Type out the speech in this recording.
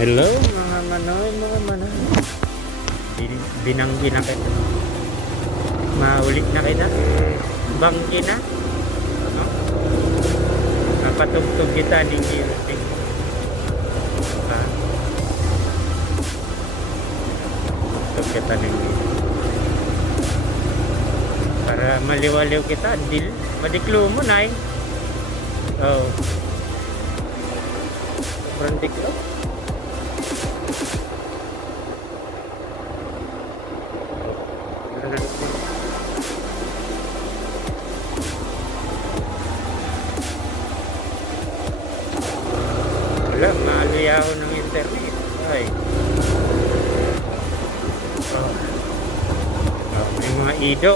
Hello mga manoy. Binanggi na kita. Maulit na kita. Banggi na. Ano? Napatugtog kita di music. Tugtog kita ng para maliwaliw kita. Madiklo mo na eh. Oh. Sobrang diklo. Wala, maaluya ako ng internet. Ay. Oh. Oh, may mga ido.